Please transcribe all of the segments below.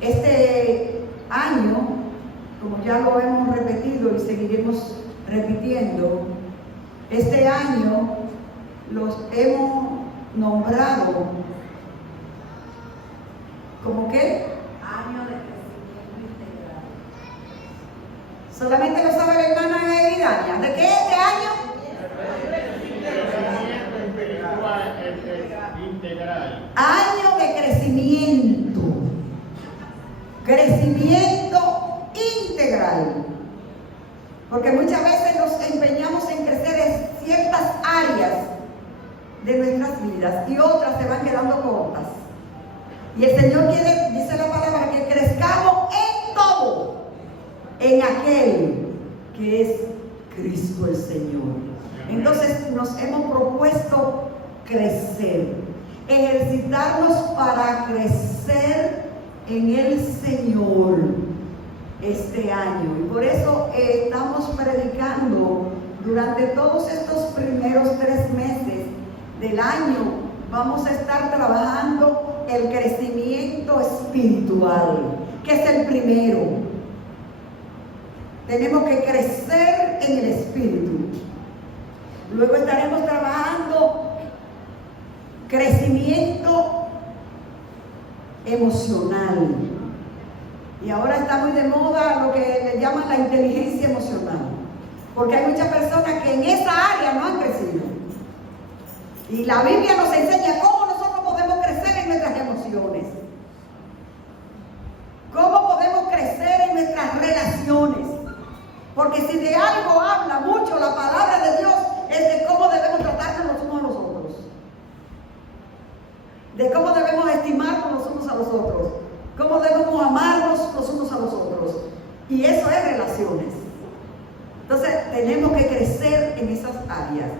Este año, como ya lo hemos repetido y seguiremos repitiendo, este año los hemos nombrado ¿como qué? Año de crecimiento integral. Solamente lo sabe la hermana Eridania. ¿De qué este año? Integral. Año de crecimiento. Crecimiento integral. Porque muchas veces nos empeñamos en crecer en ciertas áreas de nuestras vidas y otras se van quedando cortas. Y el Señor quiere, dice la palabra, que crezcamos en todo, en aquel que es Cristo el Señor. Entonces nos hemos propuesto crecer, ejercitarnos para crecer en el Señor este año. Y por eso estamos predicando durante todos estos primeros 3 meses del año. Vamos a estar trabajando el crecimiento espiritual, que es el primero. Tenemos que crecer en el espíritu. Luego estaremos trabajando crecimiento emocional. Y ahora está muy de moda lo que le llaman la inteligencia emocional. Porque hay muchas personas que en esa área no han crecido. Y la Biblia nos enseña cómo nosotros podemos crecer en nuestras emociones. Cómo podemos crecer en nuestras relaciones. Porque si de algo habla mucho la palabra de Dios, es de cómo debemos tratarnos los unos a los otros. De cómo debemos estimarnos los unos a los otros. Cómo debemos amarnos los unos a los otros. Y eso es relaciones. Entonces tenemos que crecer en esas áreas.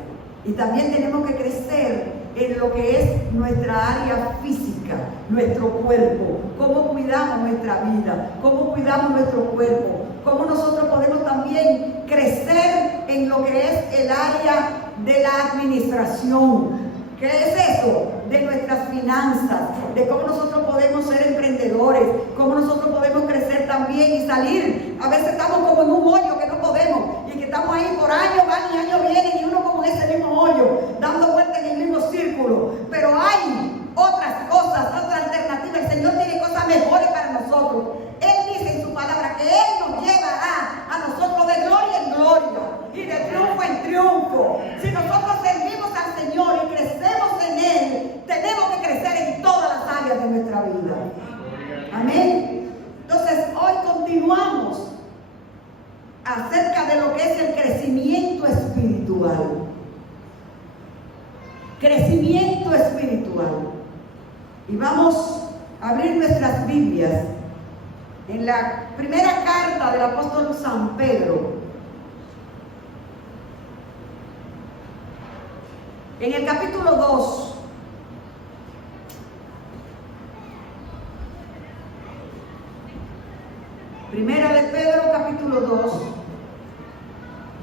Y también tenemos que crecer en lo que es nuestra área física, nuestro cuerpo, cómo cuidamos nuestra vida, cómo cuidamos nuestro cuerpo, cómo nosotros podemos también crecer en lo que es el área de la administración. ¿Qué es eso? De nuestras finanzas, de cómo nosotros podemos ser emprendedores, cómo nosotros podemos crecer también y salir. A veces estamos como en un hoyo que no podemos y que estamos ahí por años, van y años vienen y uno como en ese mismo hoyo, dando vueltas en el mismo círculo. Pero hay otras cosas, otras alternativas. El Señor tiene cosas mejores para nosotros. Él dice en su palabra que Él nos llevará a nosotros de gloria en gloria y de triunfo en triunfo. Si nosotros servimos al Señor y crecemos en Él, tenemos que crecer en todas las áreas de nuestra vida. Amén. Entonces hoy continuamos acerca de lo que es el crecimiento espiritual. Crecimiento espiritual. Y vamos a abrir nuestras Biblias en la primera carta del apóstol San Pedro, en el capítulo 2. Primera de Pedro, capítulo 2.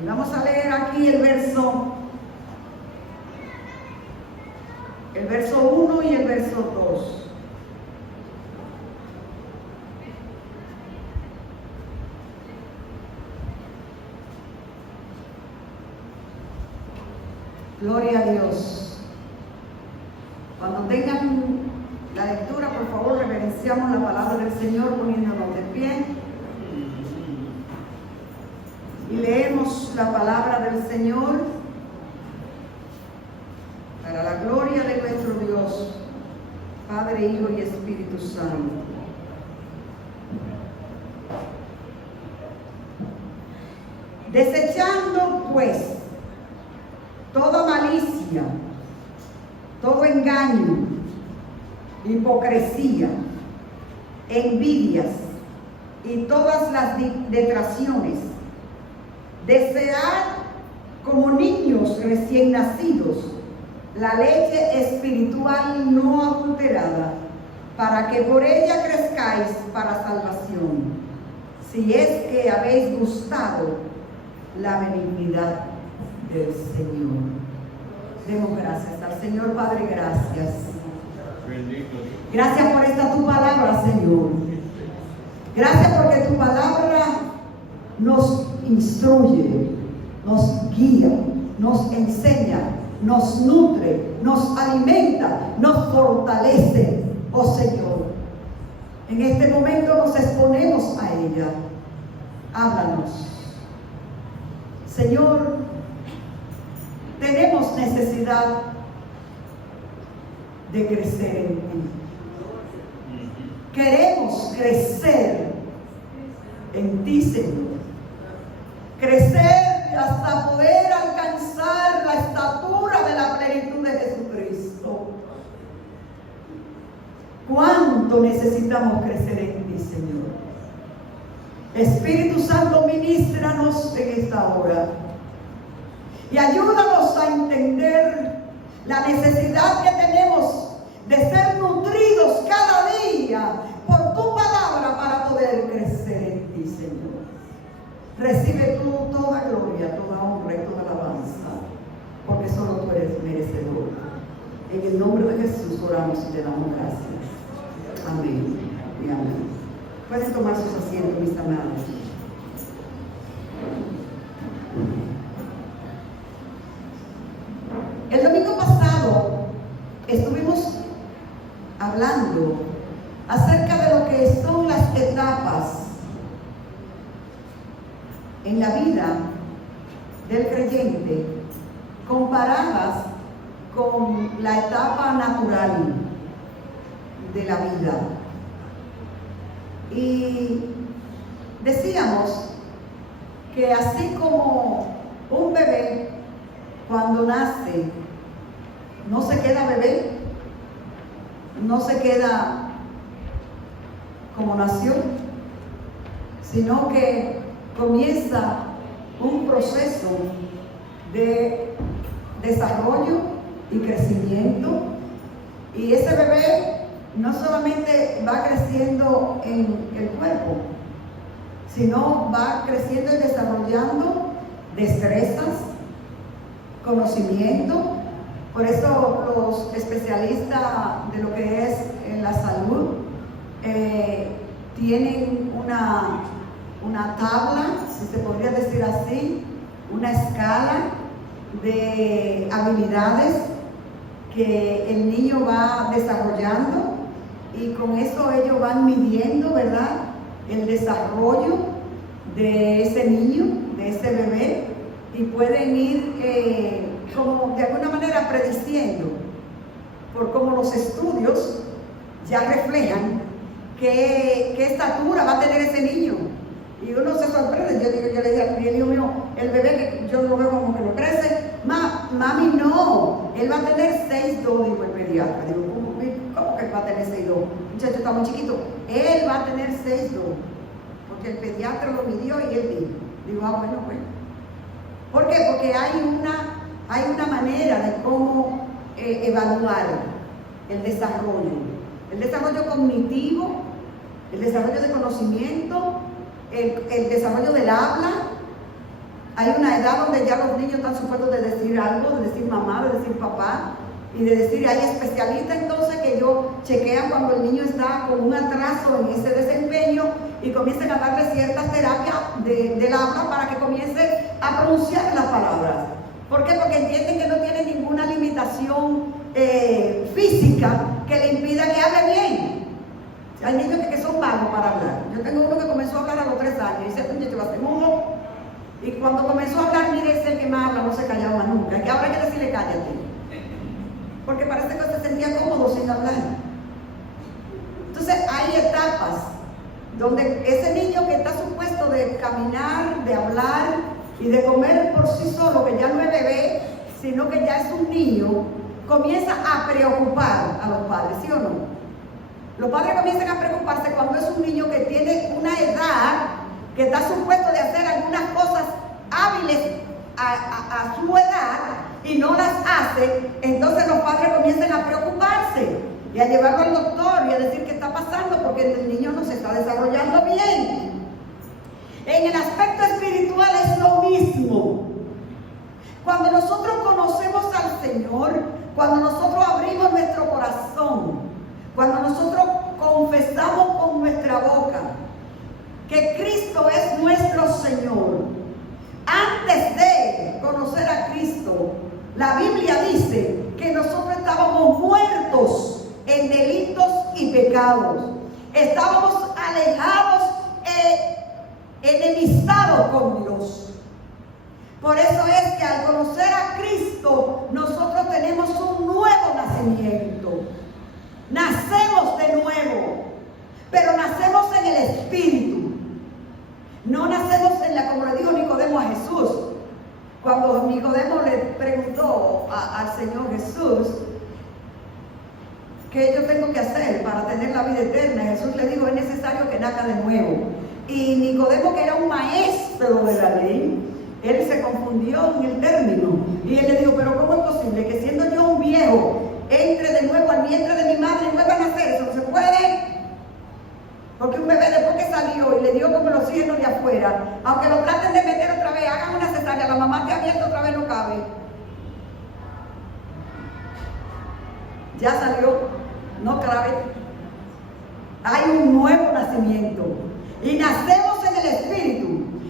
Y vamos a leer aquí el verso 1 y el verso 2. Gloria a Dios. Cuando tengan la lectura, por favor, reverenciamos la palabra del Señor poniéndonos de pie. Y leemos la palabra del Señor para la gloria de nuestro Dios, Padre, Hijo y Espíritu Santo. Desechando, pues, toda malicia, todo engaño, hipocresía, envidias y todas las detracciones, desead como niños recién nacidos la leche espiritual no adulterada, para que por ella crezcáis para salvación, si es que habéis gustado la benignidad del Señor. Demos gracias al Señor. Padre, gracias. Gracias por esta tu palabra, Señor. Gracias porque tu palabra nos instruye, nos guía, nos enseña, nos nutre, nos alimenta, nos fortalece, oh Señor. En este momento nos exponemos a ella. Háblanos. Señor, tenemos necesidad de crecer en ti. Queremos crecer en ti, Señor. Crecer hasta poder alcanzar la estatura de la plenitud de Jesucristo. ¿Cuánto necesitamos crecer en ti, Señor? Espíritu Santo, ministranos en esta hora y ayúdanos a entender la necesidad que tenemos de ser nutridos cada día por tu palabra para poder crecer en ti, Señor. Recibe tú toda gloria, toda honra y toda alabanza, porque solo tú eres merecedor. En el nombre de Jesús oramos y te damos gracias. Amén y amén. Pueden tomar sus asientos, mis amados. El domingo pasado estuvimos hablando acerca de lo que son las etapas en la vida del creyente comparadas con la etapa natural de la vida. Y decíamos que así como un bebé cuando nace no se queda bebé, no se queda como nació, sino que comienza un proceso de desarrollo y crecimiento, y ese bebé no solamente va creciendo en el cuerpo, sino va creciendo y desarrollando destrezas, conocimiento. Por eso los especialistas de lo que es la salud tienen una tabla, si se podría decir así, una escala de habilidades que el niño va desarrollando, y con eso ellos van midiendo, ¿verdad?, el desarrollo de ese niño, de ese bebé, y pueden ir como de alguna manera prediciendo, por cómo los estudios ya reflejan qué estatura va a tener ese niño. Y uno se sorprende. Yo le dije al niño mío, el bebé, que yo lo veo como que lo crece, mami, no, él va a tener 6'2", dijo el pediatra. Digo, ¿cómo que él va a tener 6'2"? Muchacho, está muy chiquito. Él va a tener 6'2", porque el pediatra lo midió y él dijo. Digo, bueno. ¿Por qué? Porque hay una manera de cómo evaluar el desarrollo cognitivo, el desarrollo de conocimiento, el desarrollo del habla. Hay una edad donde ya los niños están supuestos de decir algo, de decir mamá, de decir papá, y de decir, hay especialistas entonces que ellos chequean cuando el niño está con un atraso en ese desempeño y comiencen a darle ciertas terapias del habla para que comience a pronunciar las palabras. ¿Por qué? Porque entienden que no tiene ninguna limitación física que le impida que hable bien. Hay niños que son vagos para hablar. Yo tengo uno que comenzó a hablar a los 3 años y dice, niño, te vas a mudo. Y cuando comenzó a hablar, mire, es el que más habla, no se callaba más nunca. Y ahora hay que decirle, cállate. Porque parece que se sentía cómodo sin hablar. Entonces hay etapas donde ese niño que está supuesto de caminar, de hablar y de comer por sí solo, que ya no es bebé, sino que ya es un niño, comienza a preocupar a los padres, ¿sí o no? Los padres comienzan a preocuparse cuando es un niño que tiene una edad, que está supuesto de hacer algunas cosas hábiles a su edad y no las hace. Entonces los padres comienzan a preocuparse y a llevarlo al doctor y a decir qué está pasando, porque el niño no se está desarrollando bien. En el aspecto espiritual es lo mismo. Cuando nosotros conocemos al Señor, cuando nosotros abrimos nuestro corazón, cuando nosotros confesamos con nuestra boca que Cristo es nuestro Señor. Antes de conocer a Cristo, la Biblia dice que nosotros estábamos muertos en delitos y pecados. Estábamos alejados enemistados con Dios. Por eso es que al conocer a Cristo, nosotros tenemos un nuevo nacimiento. Nacemos de nuevo, pero nacemos en el Espíritu. No nacemos como le dijo Nicodemo a Jesús. Cuando Nicodemo le preguntó al Señor Jesús, ¿qué yo tengo que hacer para tener la vida eterna? Jesús le dijo, es necesario que nazca de nuevo. Y Nicodemo, que era un maestro de la ley, él se confundió en el término. Y él le dijo, pero ¿cómo es posible que siendo yo un viejo, entre de nuevo al vientre de mi madre y vuelva a nacer? Eso no se puede. Porque un bebé después que salió y le dio como el oxígeno de afuera, aunque lo traten de meter otra vez, hagan una cesárea, la mamá que ha abierto otra vez no cabe. Ya salió, no cabe. Hay un nuevo nacimiento. Y nacemos en el Espíritu.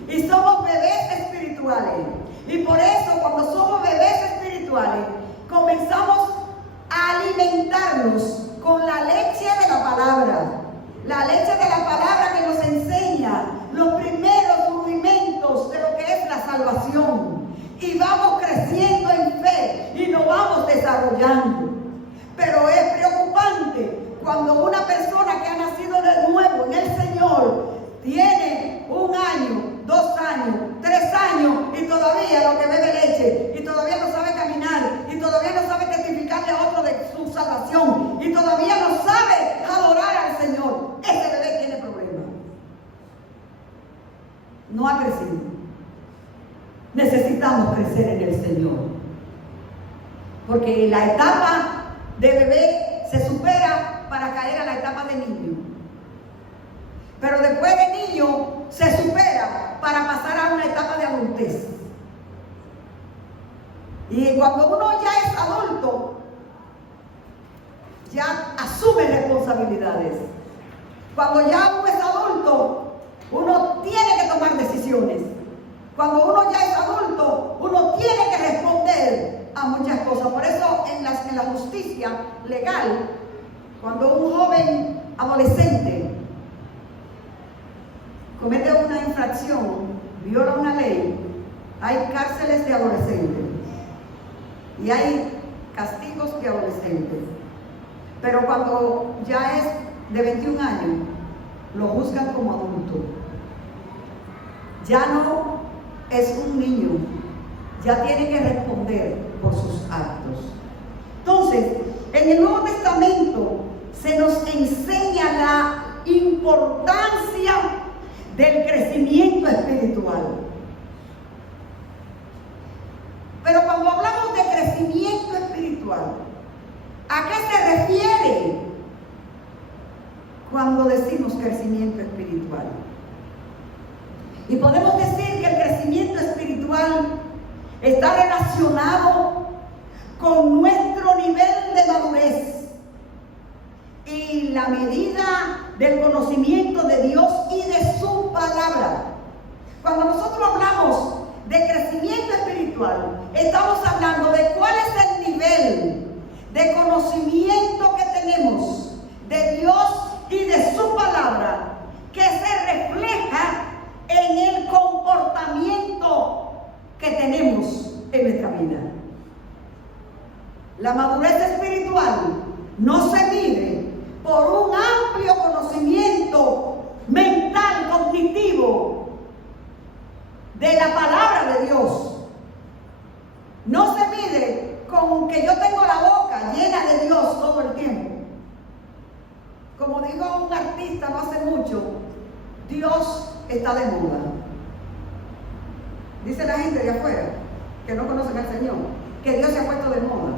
Y somos bebés espirituales. Y por eso cuando somos bebés espirituales, comenzamos a alimentarnos con la leche de la palabra. La leche de la palabra que nos enseña los primeros rudimentos de lo que es la salvación. Y vamos creciendo en fe y nos vamos desarrollando. Pero es preocupante cuando una persona que ha nacido de nuevo en el Señor tiene 1 año, 2 años, 3 años y todavía lo que bebe leche, y todavía no sabe caminar, y todavía no sabe testificarle a otro de su salvación, y todavía no sabe adorar al Señor. Ese bebé tiene problemas. No ha crecido. Necesitamos crecer en el Señor. Porque la etapa de bebé se supera para caer a la etapa de niño. Pero después de niño se supera para pasar a una etapa de adultez. Y cuando uno ya es adulto, ya asume responsabilidades. Cuando ya uno es adulto, uno tiene que tomar decisiones. Cuando uno ya es adulto, uno tiene que responder a muchas cosas. Por eso en la justicia legal, cuando un joven adolescente comete una infracción, viola una ley, hay cárceles de adolescentes y hay castigos de adolescentes. Pero cuando ya es de 21 años, lo juzgan como adulto. Ya no es un niño, ya tiene que responder por sus actos. Entonces, en el Nuevo Testamento se nos enseña la importancia del crecimiento espiritual. Pero cuando hablamos de crecimiento espiritual, ¿a qué se refiere cuando decimos crecimiento espiritual? Y podemos decir que el crecimiento espiritual está relacionado con nuestro nivel de madurez y la medida del conocimiento de Dios y de su palabra. Cuando nosotros hablamos de crecimiento espiritual, estamos hablando de cuál es el nivel de conocimiento que tenemos de Dios y de su palabra, que se refleja en el comportamiento que tenemos en nuestra vida. La madurez espiritual no se mide por un amplio conocimiento mental, cognitivo de la palabra de Dios. No se mide con que yo tengo la boca llena de Dios todo el tiempo. Como dijo un artista no hace mucho, Dios está de moda. Dice la gente de afuera que no conocen al Señor, que Dios se ha puesto de moda.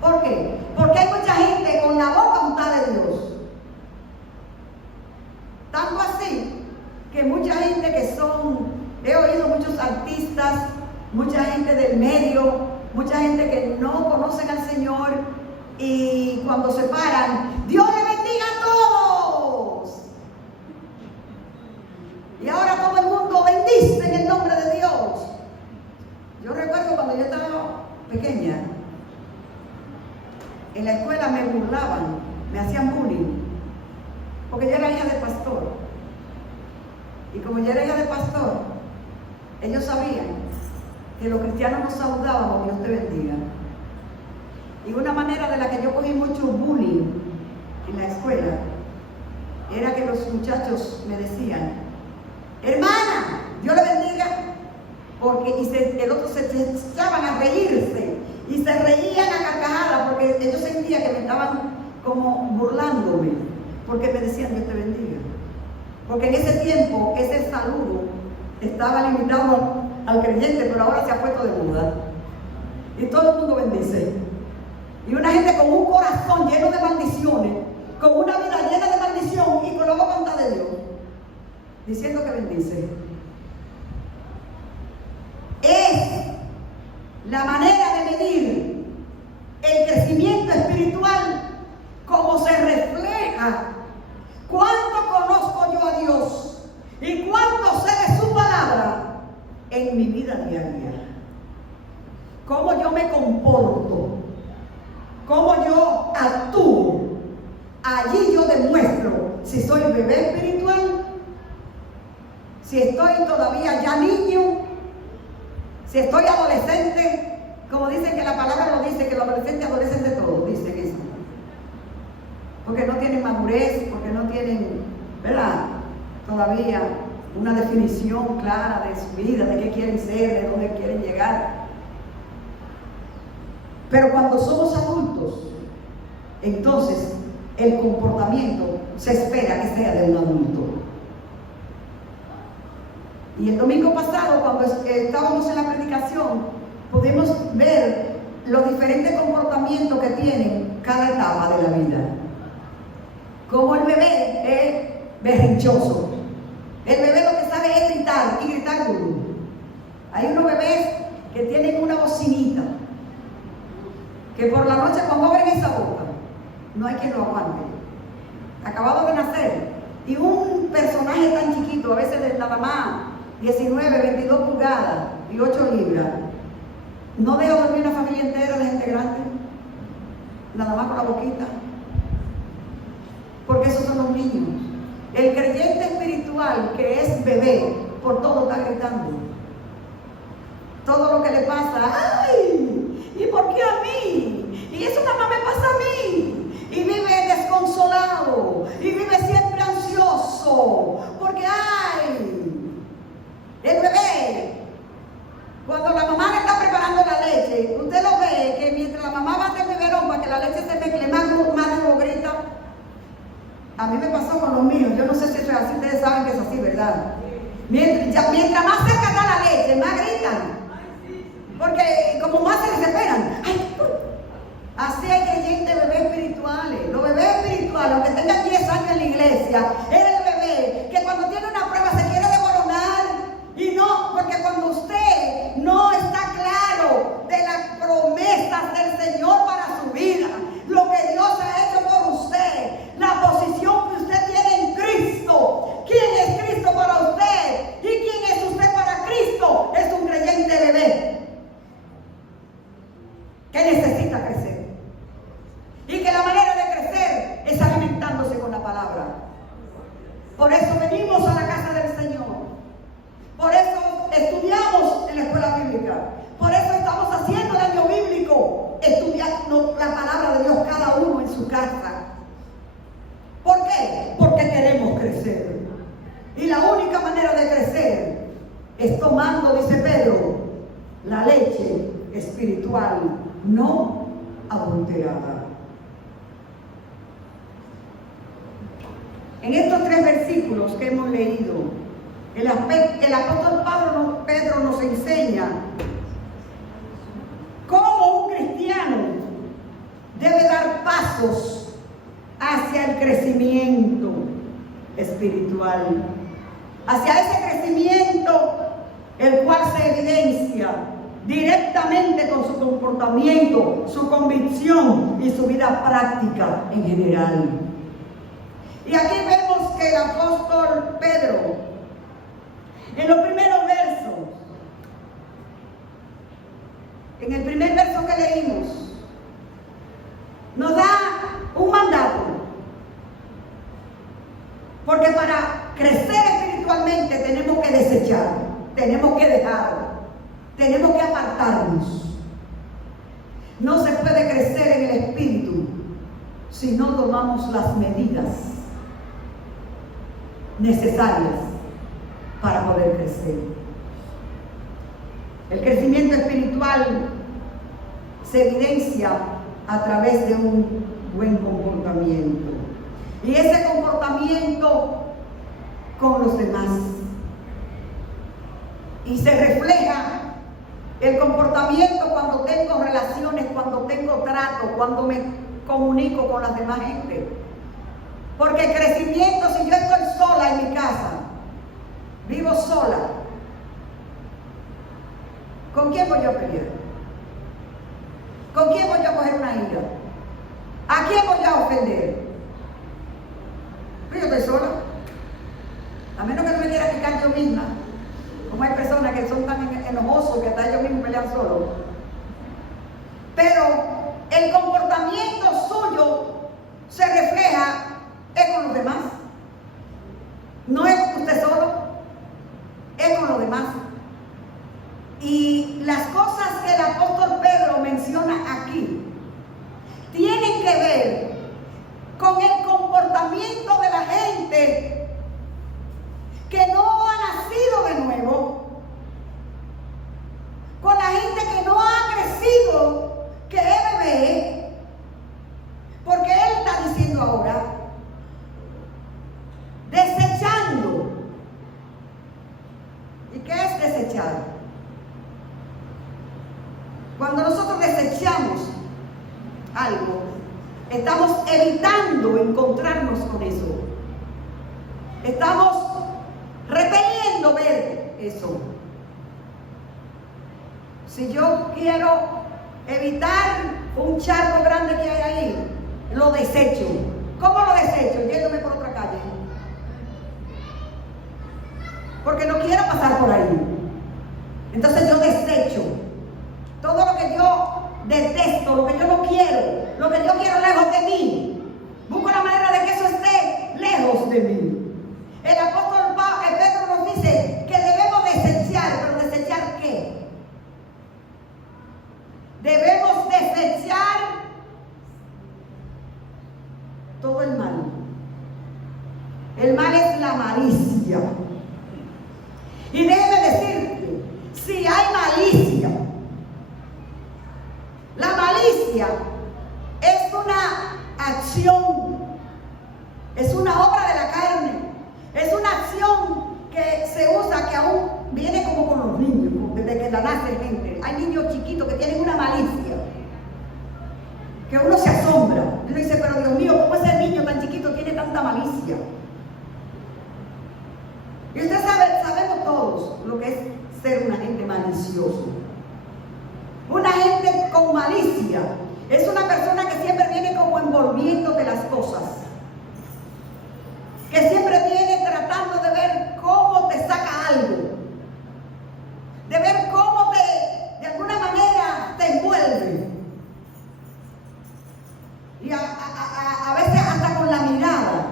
¿Por qué? Porque hay mucha gente con la boca untada de Dios. Tanto así que mucha gente he oído muchos artistas, mucha gente del medio, mucha gente que no conocen al Señor, y cuando se paran, Dios le bendiga a todos. burlaban, me hacían bullying, porque yo era hija de pastor. Y como yo era hija de pastor, ellos sabían que los cristianos nos saludábamos, Dios te bendiga. Y una manera de la que yo cogí mucho bullying en la escuela era que los muchachos me decían, hermana, Dios le bendiga, porque el otro se echaban a reírse y se reían a carcajadas porque ellos sentían que me estaban como burlándome, porque me decían Dios te bendiga. Porque en ese tiempo ese saludo estaba limitado al creyente, pero ahora se ha puesto de moda y todo el mundo bendice. Y una gente con un corazón lleno de maldiciones, con una vida llena de maldición y con la voluntad de Dios, diciendo que bendice. Es la manera de medir el crecimiento espiritual, como se refleja cuánto conozco yo a Dios y cuánto sé de su palabra en mi vida diaria. Cómo yo me comporto, cómo yo actúo. Allí yo demuestro si soy bebé espiritual, si estoy todavía ya niño, si estoy adolescente, como dicen que la palabra lo dice, que los adolescentes adolecen de todo, dicen eso. Porque no tienen madurez, porque no tienen, ¿verdad?, todavía una definición clara de su vida, de qué quieren ser, de dónde quieren llegar. Pero cuando somos adultos, entonces el comportamiento se espera que sea de un adulto. Y el domingo pasado, cuando estábamos en la predicación, pudimos ver los diferentes comportamientos que tienen cada etapa de la vida. Como el bebé es berrinchoso. El bebé lo que sabe es gritar y gritar duro. Hay unos bebés que tienen una bocinita, que por la noche cuando abren esa boca, no hay quien lo aguante. Acabado de nacer, y un personaje tan chiquito, a veces de nada más 19, 22 pulgadas y 8 libras, no deja dormir una familia entera de gente grande, nada más con la boquita. Porque esos son los niños. El creyente espiritual que es bebé, por todo está gritando. Todo lo que le pasa, ¡ay! ¿Y por qué a mí? Y eso nada más me pasa a mí. Y vive desconsolado, y vive siempre ansioso, porque ¡ay! El bebé, cuando la mamá le está preparando la leche, usted lo ve que mientras la mamá va a hacer el biberón para que la leche se mezcle más duro grita. A mí me pasó con los míos, yo no sé si eso es así, ustedes saben que es así, ¿verdad? Mientras más cerca está la leche, más gritan. Porque como más se desesperan. Así hay creyentes bebés espirituales. Los bebés espirituales, aunque tengan 10 años en la iglesia, es el bebé que cuando tiene una prueba se quiere desmoronar. Y no, porque cuando usted no está claro de las promesas del Señor para su vida, lo que Dios ha hecho por usted, la posición que usted tiene en Cristo, quién es Cristo para usted y quién es usted para Cristo, es un creyente bebé que necesita crecer. Y que la manera de crecer es alimentándose con la palabra. Por eso venimos a la casa del Señor. Por eso estudiamos en la escuela bíblica. Por eso estamos haciendo el año bíblico, estudiando la palabra de Dios cada uno en su casa. ¿Por qué? Porque queremos crecer. Y la única manera de crecer es tomando, dice Pedro, la leche espiritual no adulterada. En estos 3 versículos que hemos leído, el apóstol Pedro nos enseña cómo un cristiano debe dar pasos hacia el crecimiento espiritual, hacia ese crecimiento el cual se evidencia directamente con su comportamiento, su convicción y su vida práctica en general. Y aquí vemos que el apóstol Pedro, en los primeros versos, en el primer verso que leímos, nos da un Porque para crecer espiritualmente tenemos que desechar, tenemos que dejar, tenemos que apartarnos. No se puede crecer en el espíritu si no tomamos las medidas necesarias para poder crecer. El crecimiento espiritual se evidencia a través de un buen comportamiento. Y ese comportamiento con los demás. Y se refleja el comportamiento cuando tengo relaciones, cuando tengo trato, cuando me comunico con las demás gente. Porque el crecimiento, si yo estoy sola en mi casa, vivo sola, ¿con quién voy yo a pelear? ¿Con quién voy yo a coger una ira? ¿A quién voy yo a ofender? Yo estoy sola. A menos que no me quiera picar yo misma. Como hay personas que son tan enojosos que hasta ellos mismos pelean solos. Pero el comportamiento suyo se refleja con los demás. No es usted solo, es con los demás. Y las cosas que el apóstol Pedro menciona aquí tienen que ver con el comportamiento de la gente que no ha nacido de nuevo, con la gente que no ha crecido, que es bebé, porque él está diciendo ahora, desechando. ¿Y qué es desechar? Cuando nosotros desechamos algo, estamos evitando encontrarnos con eso. Estamos repeliendo ver eso. Si yo quiero evitar un charco grande que hay ahí, lo desecho. ¿Cómo lo desecho? Yéndome por otra calle. Porque no quiero pasar por ahí. Entonces yo desecho todo lo que yo detesto, lo que yo no quiero, lo que yo quiero lejos de mí. Busco la manera de que eso esté lejos de mí. El apóstol Pedro nos dice que debemos desechar, pero ¿desechar qué? Debemos desechar todo el mal. El mal es la malicia. Y déjeme decirte, si hay malicia, la malicia es una acción, es una obra de la carne, es una acción que se usa, que aún viene como con los niños, desde que la nace gente. Hay niños chiquitos que tienen una malicia, que uno se asombra. Uno dice, pero Dios mío, ¿cómo ese niño tan chiquito tiene tanta malicia? Y usted sabe, sabemos todos lo que es ser una gente malicioso. Una gente con malicia es una persona que siempre viene como envolviéndote las cosas, que siempre viene tratando de ver cómo te saca algo, de ver cómo de alguna manera te envuelve. Y a veces hasta con la mirada.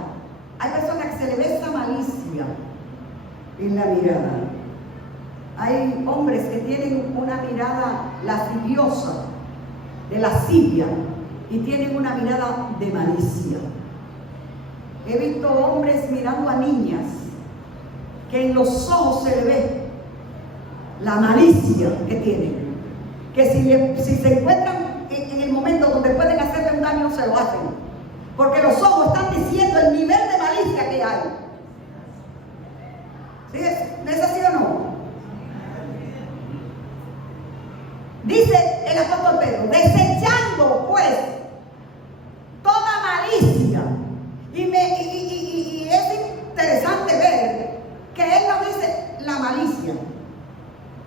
Hay personas que se le ve esa malicia en la mirada. Hay hombres que tienen una mirada lasciviosa, de lascivia, y tienen una mirada de malicia. He visto hombres mirando a niñas que en los ojos se le ve la malicia que tienen, que si se encuentran en el momento donde pueden hacerle un daño, se lo hacen, porque los ojos están diciendo el nivel de malicia que hay. ¿Sí? ¿Es así o no? Dice el apóstol Pedro, desechando pues toda malicia. Y es interesante ver que él no dice la malicia,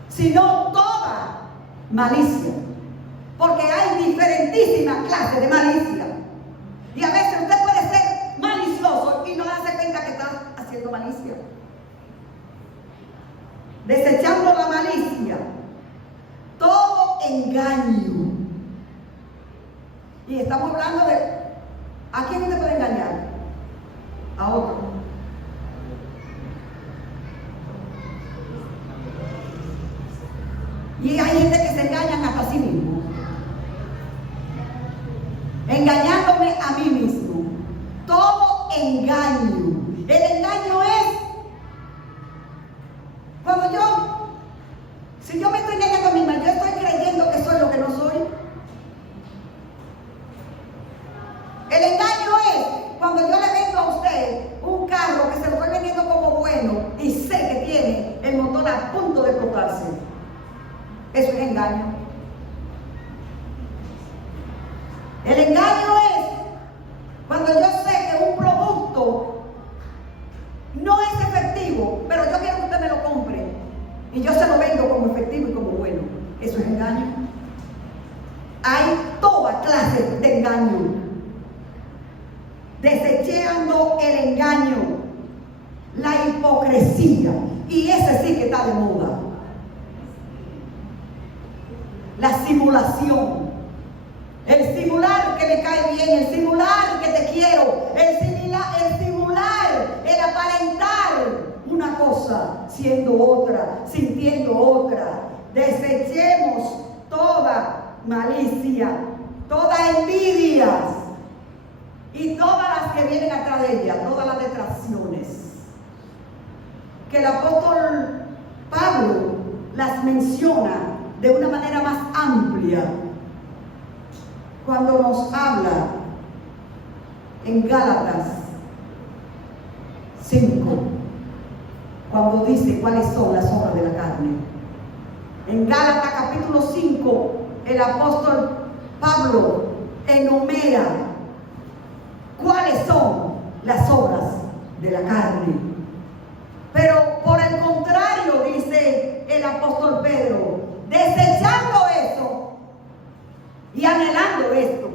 sino toda malicia. Porque hay diferentísimas clases de malicia. Y a veces usted puede ser malicioso y no darse cuenta que está haciendo malicia. Desechando la malicia, todo engaño. Y estamos hablando de, ¿a quién usted puede engañar? A otro. Y hay gente que se engañan hasta sí mismo. Engañándome a mí mismo. Todo engaño. El engaño es cuando si yo me estoy engañando a mí misma, yo estoy creyendo que soy lo que no soy. El engaño es cuando yo le vendo a usted un carro que se lo estoy vendiendo como bueno y sé que tiene el motor a punto de explotarse. Eso es engaño. El engaño es cuando yo sé que un producto no es efectivo, pero yo quiero que usted me lo compre y yo se lo vendo como efectivo y como bueno. Eso es engaño. Hay toda clase de engaño. Desechando el engaño, la hipocresía, y ese sí que está de moda. La simulación, el simular que me cae bien, el simular que te quiero, el simular, el aparentar una cosa siendo otra, sintiendo otra. Desechemos toda malicia, toda envidia y todas las que vienen atrás de ella, todas las detracciones, que el apóstol Pablo las menciona de una manera más amplia cuando nos habla en Gálatas 5, cuando dice cuáles son las obras de la carne. En Gálatas capítulo 5, el apóstol Pablo enumera cuáles son las obras de la carne. Pero por el contrario, dice el apóstol Pedro, desechando esto y anhelando esto,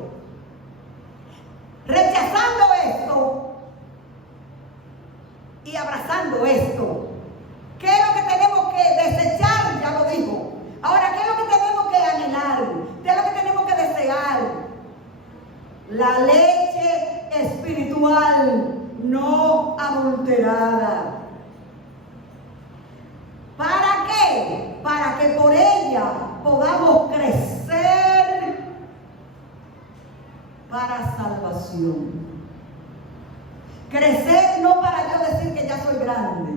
rechazando esto y abrazando esto. ¿Qué es lo que tenemos que desechar? Ya lo digo. Ahora, ¿qué es lo que tenemos que anhelar? ¿Qué es lo que tenemos que desear? La leche espiritual no adulterada. ¿Para qué? Para que por ella podamos crecer para salvación. Crecer no para yo decir que ya soy grande.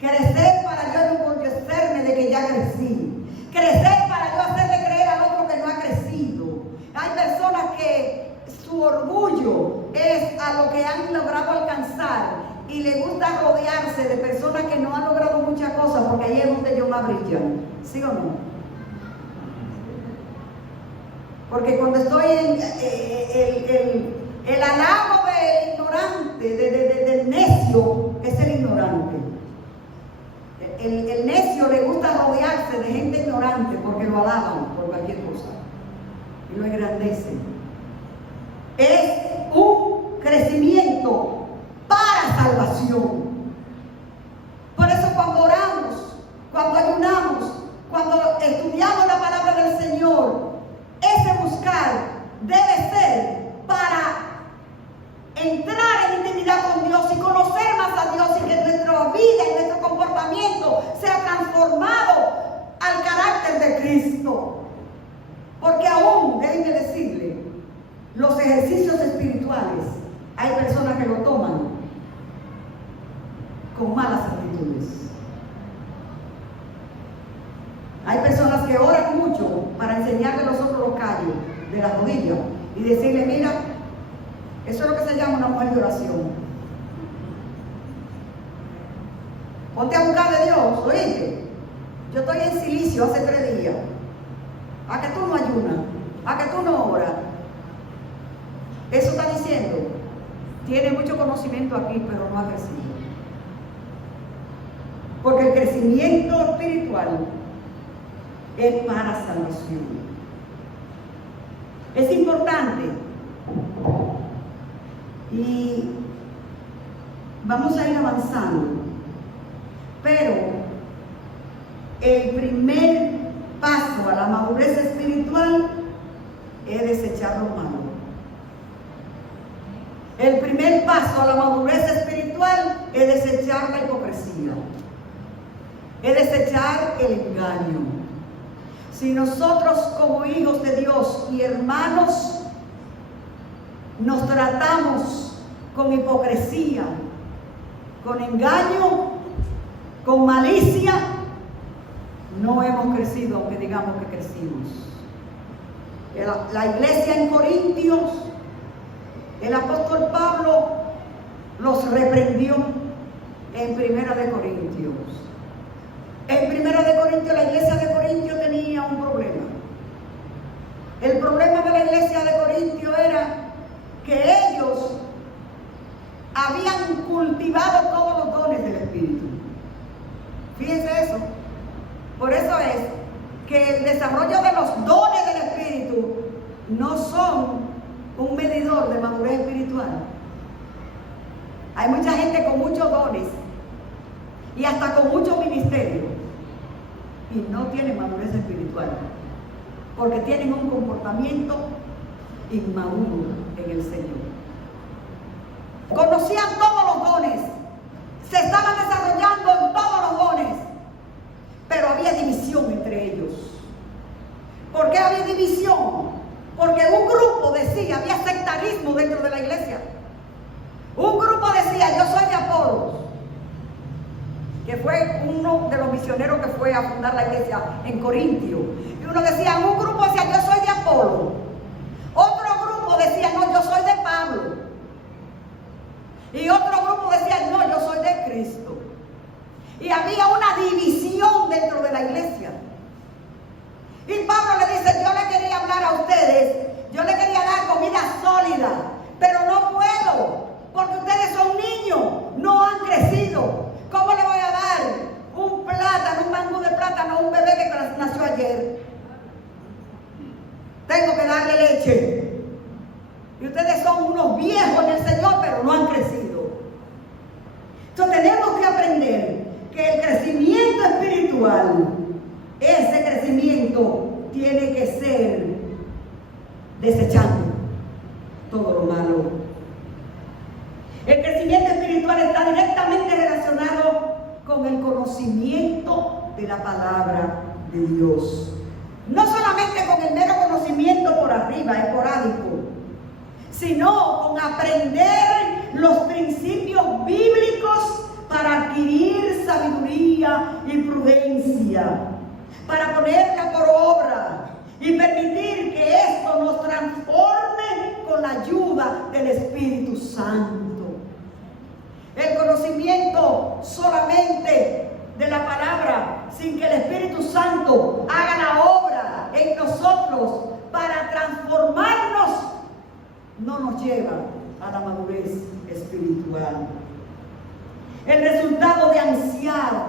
Crecer para yo enorgullecerme de que ya crecí. Crecer para yo hacerle creer al otro que no ha crecido. Hay personas que su orgullo es a lo que han logrado alcanzar y le gusta rodearse de personas que no han logrado muchas cosas, porque ahí es donde ellos más brillan. ¿Sí o no? Porque cuando estoy en el halago del ignorante, del necio, es el ignorante. El necio le gusta rodearse de gente ignorante porque lo alaban por cualquier cosa y lo engrandecen. Es un crecimiento para salvación. Por eso cuando oramos, cuando ayunamos, cuando estudiamos la palabra del Señor, ese buscar debe ser para entrar en intimidad con Dios y conocer más a Dios, y que nuestra vida y nuestro comportamiento sea transformado al carácter de Cristo. Porque aún, déjenme decirle, los ejercicios espirituales, hay personas que lo toman con malas actitudes. Hay personas que oran mucho para enseñarle a nosotros los callos de las rodillas y decirle, mira, eso es lo que se llama una mujer de oración. Ponte a buscar de Dios, oíste. Yo estoy en silicio hace 3 días. ¿A que tú no ayunas? ¿A que tú no oras? Eso está diciendo, tiene mucho conocimiento aquí, pero no ha crecido. Porque el crecimiento espiritual es para salvación. Es importante. Y vamos a ir avanzando. Pero el primer paso a la madurez espiritual es desechar lo malo. El primer paso a la madurez espiritual es desechar la hipocresía. Es desechar el engaño. Si nosotros como hijos de Dios y hermanos nos tratamos con hipocresía, con engaño, con malicia, no hemos crecido, aunque digamos que crecimos. La iglesia en Corintios, el apóstol Pablo los reprendió en Primera de Corintios. En Primera de Corintios, la iglesia de Corintios tenía un problema. El problema de la iglesia de Corintios era que ellos habían cultivado todos los dones del Espíritu. Fíjense eso. Por eso es que el desarrollo de los dones del Espíritu no son un medidor de madurez espiritual. Hay mucha gente con muchos dones y hasta con mucho ministerio y no tienen madurez espiritual porque tienen un comportamiento inmaduro en el Señor. Conocían todos los dones, se estaban desarrollando en todos los dones, pero había división entre ellos. ¿Por qué había división? Porque un grupo decía, había sectarismo dentro de la iglesia. Un grupo decía, yo soy de Apolos, que fue uno de los misioneros que fue a fundar la iglesia en Corintio. Y uno decía, un grupo decía, yo soy de Apolo. Otro grupo decía, no, yo soy de Pablo. Y otro grupo decía, no, yo soy de Cristo. Y había una división dentro de la iglesia. Y Pablo le dice, yo le quería hablar a ustedes, yo le quería dar comida sólida, pero no puedo, porque ustedes son niños, no han crecido. ¿Cómo le voy a dar un plátano, un mangú de plátano a un bebé que nació ayer? Tengo que darle leche. Y ustedes son unos viejos en el Señor, pero no han crecido. Entonces tenemos que aprender que el crecimiento espiritual, ese crecimiento tiene que ser desechando todo lo malo. El crecimiento espiritual está directamente relacionado con el conocimiento de la palabra de Dios. No solamente con el mero conocimiento por arriba, esporádico, sino con aprender los principios bíblicos para adquirir sabiduría y prudencia, para ponerla por obra y permitir que esto nos transforme con la ayuda del Espíritu Santo. El conocimiento solamente de la palabra, sin que el Espíritu Santo haga la obra en nosotros para transformarnos, no nos lleva a la madurez espiritual. El resultado de ansiar,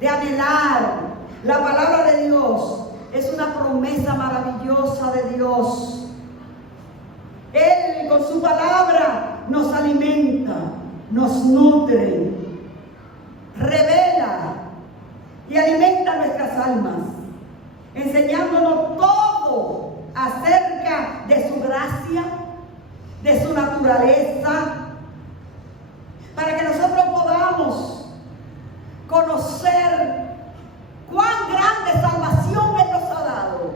de anhelar la palabra de Dios es una promesa maravillosa de Dios. Él con su palabra nos alimenta, nos nutre, revela y alimenta nuestras almas, enseñándonos todo acerca de su gracia, de su naturaleza, para que nosotros podamos conocer cuán grande salvación Él nos ha dado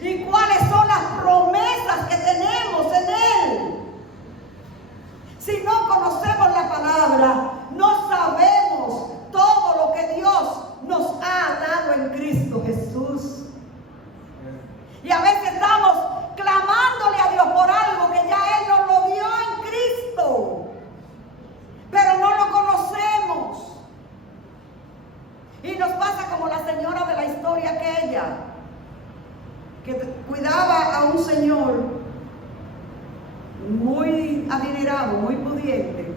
y cuáles son las promesas que tenemos en Él. Si no conocemos la palabra, no sabemos todo lo que Dios nos ha dado en Cristo Jesús. Y a veces estamos clamándole a Dios por algo que ya Él nos lo dio en Cristo, pero no lo conocemos. Y nos pasa como la señora de la historia aquella, que cuidaba a un señor muy adinerado, muy pudiente,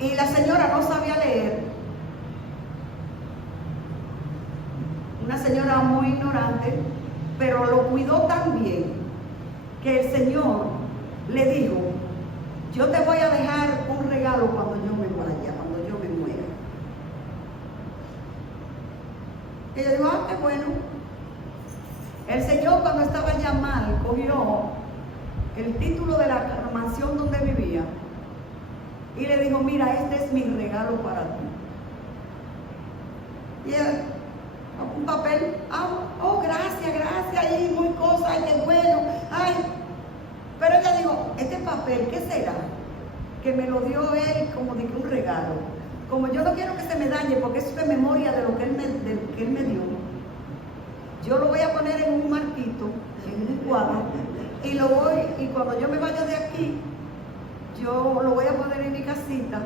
y la señora no sabía leer. Una señora muy ignorante, pero lo cuidó tan bien que el Señor le dijo: yo te voy a dejar un regalo cuando yo me vaya, cuando yo me muera. Y ella dijo: qué bueno. El Señor, cuando estaba ya mal, cogió el título de la mansión donde vivía y le dijo: mira, este es mi regalo para ti. Y él, un papel, oh, gracias, y muy cosa, ay, qué bueno, ay. Pero ella dijo, este papel, ¿qué será? Que me lo dio él como de un regalo. Como yo no quiero que se me dañe, porque eso es de memoria de lo que él me dio, yo lo voy a poner en un marquito, en un cuadro, y cuando yo me vaya de aquí, yo lo voy a poner en mi casita,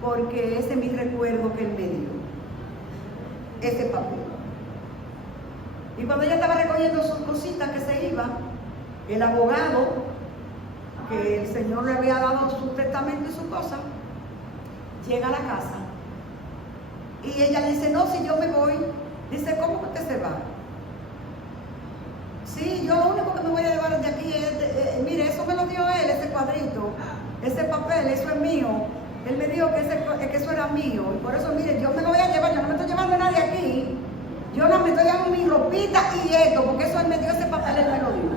porque ese es mi recuerdo que él me dio, ese papel. Y cuando ella estaba recogiendo sus cositas que se iba, el abogado, que el Señor le había dado su testamento y su cosa, llega a la casa. Y ella le dice, no, si yo me voy. Dice, ¿cómo que usted se va? Sí, yo lo único que me voy a llevar de aquí es, mire, eso me lo dio él, ese cuadrito, ese papel, eso es mío. Él me dijo que eso era mío. Y por eso, mire, yo me lo voy a llevar, yo no me estoy llevando a nadie aquí. Yo no me estoy llevando mi ropita y esto, porque eso él me dio ese papel, él me lo dio.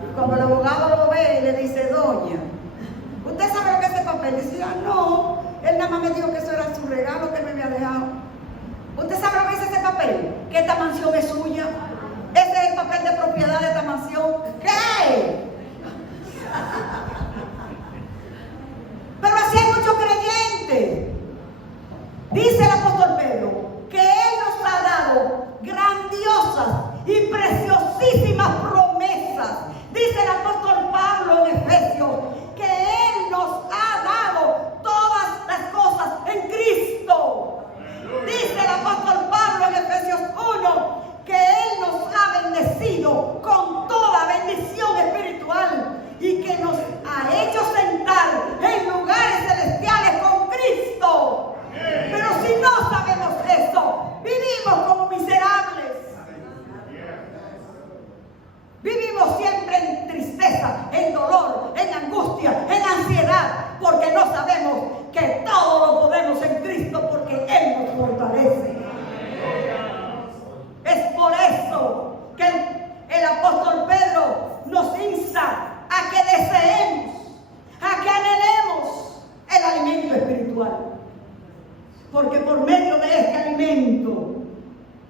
Y cuando el abogado lo ve, le dice, doña, ¿usted sabe lo que es ese papel? Dice, no, él nada más me dijo que eso era su regalo que él me había dejado. ¿Usted sabe lo que es ese papel? Que esta mansión es suya. Ese es el papel de propiedad de esta mansión. ¿Qué? Pero así hay muchos creyentes. Dice el apóstol Pedro que Él nos ha dado grandiosas y preciosísimas promesas. Dice el apóstol Pablo en Efesios que Él nos ha dado todas las cosas en Cristo. Dice el apóstol Pablo en Efesios 1 que Él nos ha bendecido con toda bendición espiritual y que nos ha hecho sentar en lugares celestiales con Cristo. Pero si no sabemos eso, vivimos como miserables. Vivimos siempre en tristeza, en dolor, en angustia, en ansiedad, porque no sabemos que todo lo podemos en Cristo, porque Él nos fortalece. Es por eso que el apóstol Pedro nos insta a que deseemos, a que anhelemos el alimento espiritual. Porque por medio de este alimento,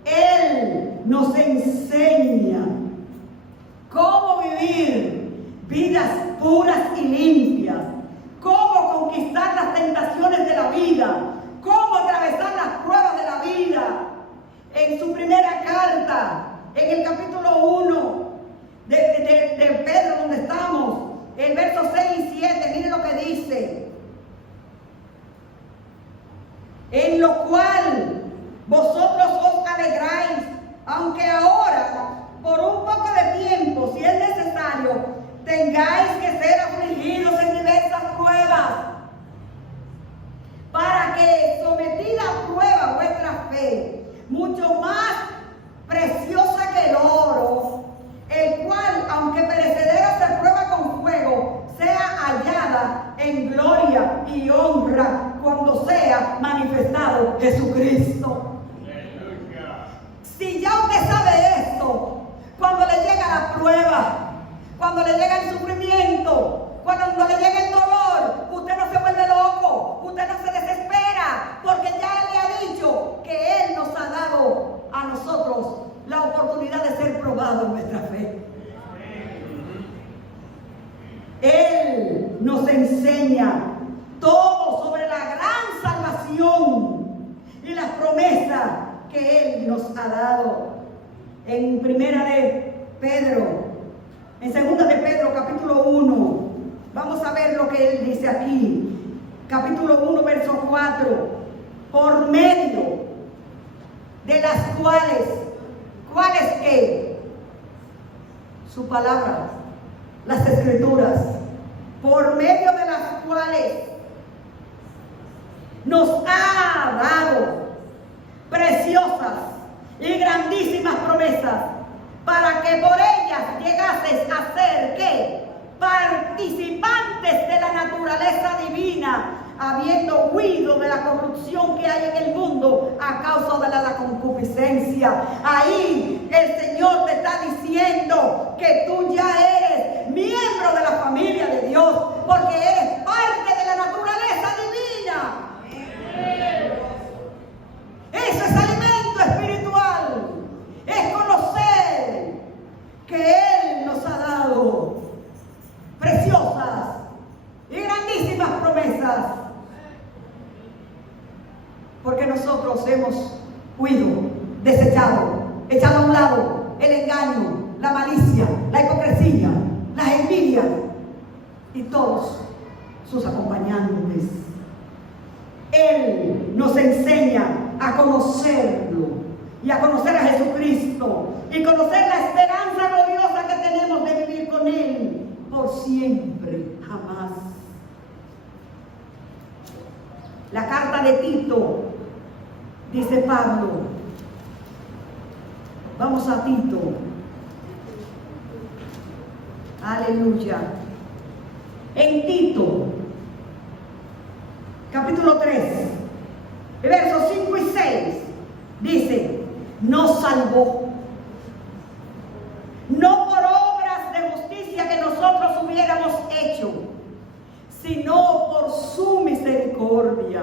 Él nos enseña cómo vivir vidas puras y limpias, cómo conquistar las tentaciones de la vida, cómo atravesar las pruebas de la vida. En su primera carta, en el capítulo 1 de Pedro, donde estamos, el verso 6 y 7, miren lo que dice. En lo cual vosotros os alegráis, aunque ahora, por un poco de tiempo, si es necesario, tengáis que ser afligidos en diversas pruebas, para que, sometida a prueba vuestra fe, mucho más preciosa que el oro, el cual, aunque perecedero se prueba con fuego, sea hallada en gloria y honra cuando sea manifestado Jesucristo. Si ya usted sabe esto, cuando le llega la prueba, cuando le llega el sufrimiento, cuando le llega el dolor, usted no se vuelve loco, usted no se desespera, porque ya Él le ha dicho que Él nos ha dado a nosotros la oportunidad de ser probados en nuestra fe. Él nos enseña todo sobre la gran salvación y las promesas que Él nos ha dado. En primera de Pedro, en segunda de Pedro, capítulo 1, vamos a ver lo que Él dice aquí. Capítulo 1, verso 4. Por medio de las cuales qué? Su palabra, las escrituras, por medio de las cuales nos ha dado preciosas y grandísimas promesas, para que por ellas llegases a ser ¿qué? Participantes de la naturaleza divina, habiendo huido de la corrupción que hay en el mundo a causa de la concupiscencia. Ahí el Señor te está diciendo que tú ya eres miembro de la familia de Dios, porque eres parte de la naturaleza divina. Eso es alimento. cosas. Porque nosotros hemos huido, desechado, echado a un lado el engaño, la malicia, la hipocresía, las envidias y todos sus acompañantes. Él nos enseña a conocerlo y a conocer a Jesucristo y conocer la esperanza gloriosa que tenemos de vivir con Él por siempre, jamás. La carta de Tito, dice Pablo, vamos a Tito, aleluya, en Tito, capítulo 3, versos 5 y 6, dice, nos salvó, no por obras de justicia que nosotros hubiéramos hecho, sino por su misericordia,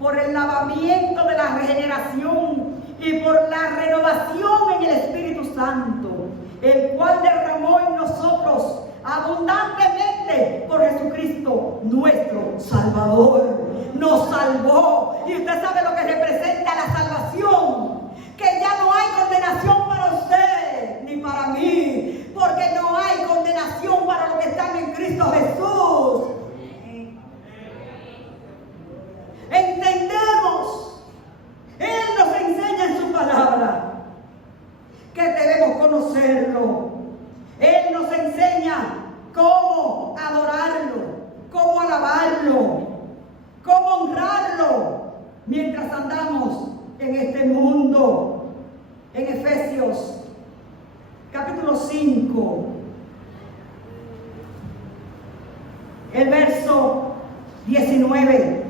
por el lavamiento de la regeneración y por la renovación en el Espíritu Santo, el cual derramó en nosotros abundantemente por Jesucristo, nuestro Salvador. Nos salvó. Y usted sabe lo que representa la salvación, que ya no hay condenación para usted ni para mí, porque no hay condenación para los que están en Cristo Jesús. Entendemos, Él nos enseña en su palabra que debemos conocerlo. Él nos enseña cómo adorarlo, cómo alabarlo, cómo honrarlo mientras andamos en este mundo. En Efesios capítulo 5, el verso 19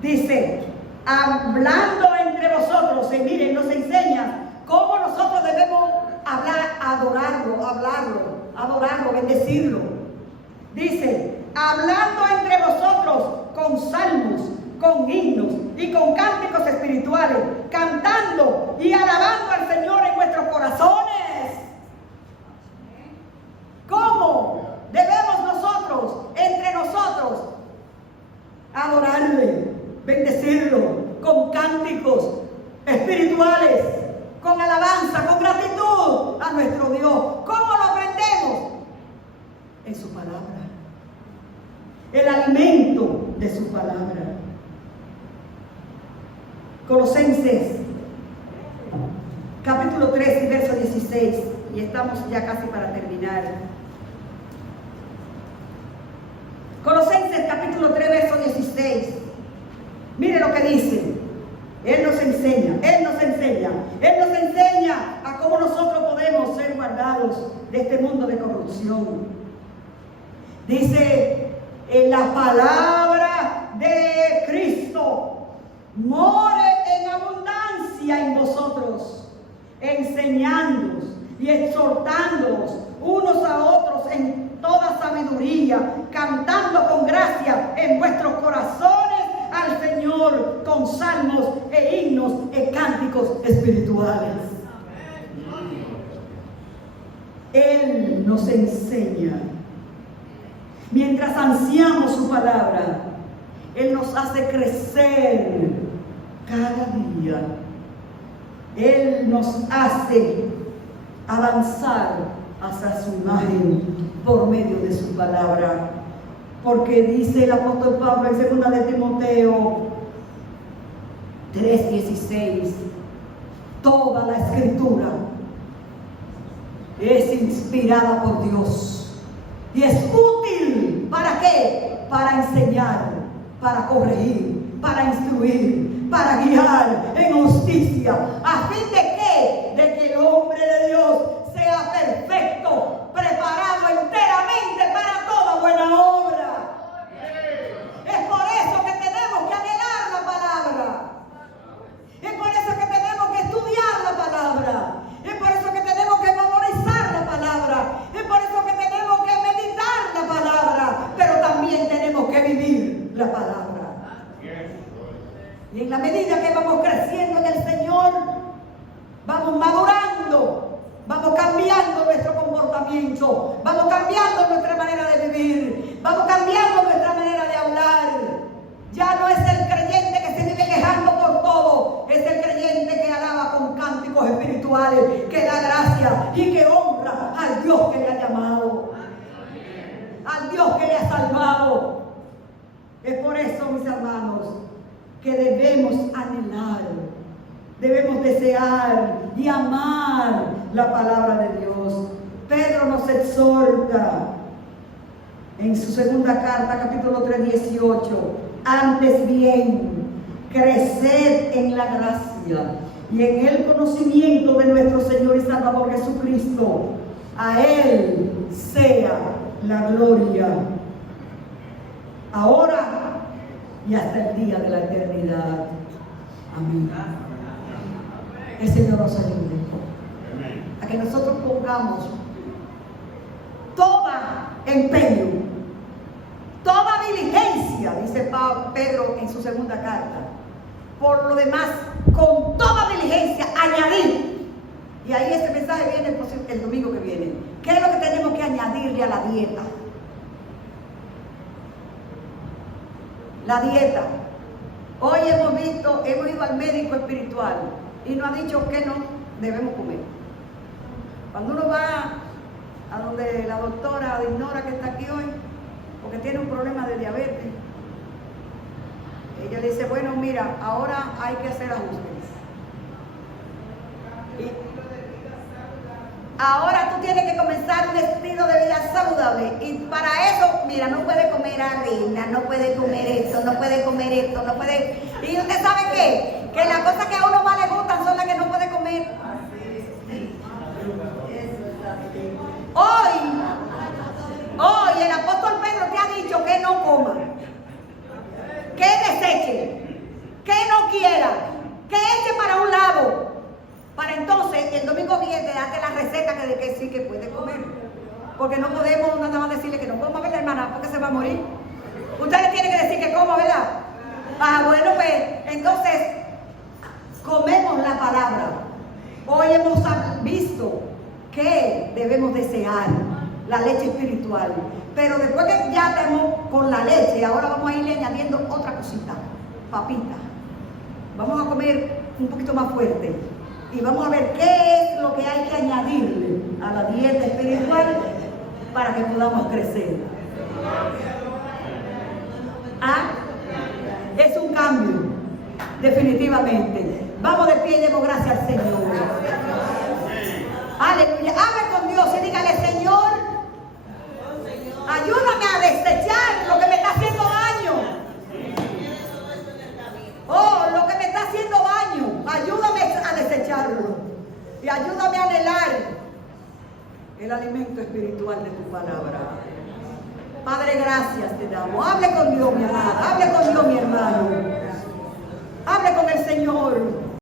dice, hablando entre vosotros, y miren, nos enseña cómo nosotros debemos hablar, adorarlo, bendecirlo. Dice, hablando entre vosotros con salmos, con himnos y con cánticos espirituales, cantando y alabando al Señor en vuestros corazones. ¿Cómo debemos nosotros, entre nosotros, adorarle, bendecirlo con cánticos espirituales, con alabanza, con gratitud a nuestro Dios? ¿Cómo lo aprendemos? En su palabra, el alimento de su palabra. Colosenses capítulo 3 y verso 16, y estamos ya casi para terminar. Colosenses capítulo 3 verso 16, mire lo que dice. Él nos enseña a cómo nosotros podemos ser guardados de este mundo de corrupción. Dice, en la palabra de Cristo more en abundancia en vosotros, enseñándoos y exhortándoos unos a otros en toda sabiduría, cantando con gracia en vuestros corazones al Señor con salmos e himnos e cánticos espirituales. Él nos enseña. Mientras ansiamos su palabra, Él nos hace crecer cada día. Él nos hace avanzar hacia su imagen por medio de su palabra. Porque dice el apóstol Pablo en 2 de Timoteo 3:16, toda la escritura es inspirada por Dios y es útil. ¿Para qué? Para enseñar, para corregir, para instruir, para guiar en justicia, a fin de que el hombre de Dios sea perfecto, preparado enteramente para toda buena obra. Es por eso que tenemos que anhelar la palabra. Es por eso que tenemos que estudiar la palabra. Es por eso que tenemos que memorizar la palabra. Es por eso que tenemos que meditar la palabra. Pero también tenemos que vivir la palabra. Y en la medida que vamos creciendo en el Señor, vamos madurando, vamos cambiando nuestro comportamiento, vamos cambiando nuestra manera de vivir, vamos cambiando nuestra manera de hablar. sabe que da gracia y que honra al Dios que le ha llamado, al Dios que le ha salvado. Es por eso, mis hermanos, que debemos anhelar, debemos desear y amar la palabra de Dios. Pedro nos exhorta en su segunda carta, capítulo 3, 18. Antes bien, creced en la gracia y en el conocimiento de nuestro Señor y Salvador Jesucristo. A Él sea la gloria, ahora y hasta el día de la eternidad. Amén. El Señor nos ayude a que nosotros pongamos todo empeño, toda diligencia, dice Pedro en su segunda carta. Por lo demás, con toda diligencia, añadir. Y ahí ese mensaje viene el domingo que viene. ¿Qué es lo que tenemos que añadirle a la dieta? La dieta. Hoy hemos ido al médico espiritual y nos ha dicho que no debemos comer. Cuando uno va a donde la doctora Dignora, que está aquí hoy, porque tiene un problema de diabetes, ella le dice, bueno, mira, ahora hay que hacer ajustes. Ahora tú tienes que comenzar un estilo de vida saludable. Y para eso, mira, no puede comer harina, no puede comer esto, no puede comer esto, no puede... Y usted sabe qué, que las cosas que a uno más le gustan son las que no puede comer. Hoy el apóstol Pedro te ha dicho que no coma, que deseche, que no quiera, que eche para un lado, para entonces el domingo viene darte la receta de que sí que puede comer. Porque no podemos nada más decirle que no coma, ¿verdad, hermana? Porque se va a morir. Usted le tiene que decir que coma, ¿verdad? Ah, bueno, pues entonces comemos la palabra. Hoy hemos visto que debemos desear la leche espiritual, pero después que ya estamos con la leche, ahora vamos a irle añadiendo otra cosita, papita. Vamos a comer un poquito más fuerte y vamos a ver qué es lo que hay que añadirle a la dieta espiritual para que podamos crecer. ¿Ah? Es un cambio, definitivamente. Vamos de pie y demos gracias al Señor. Aleluya. Hable con Dios y dígale, Señor, ayúdame a desechar lo que me está haciendo daño. Oh, lo que me está haciendo daño. Ayúdame a desecharlo. Y ayúdame a anhelar el alimento espiritual de tu palabra. Padre, gracias te damos. Hable con Dios, mi amada. Hable con Dios, mi hermano. Hable con el Señor.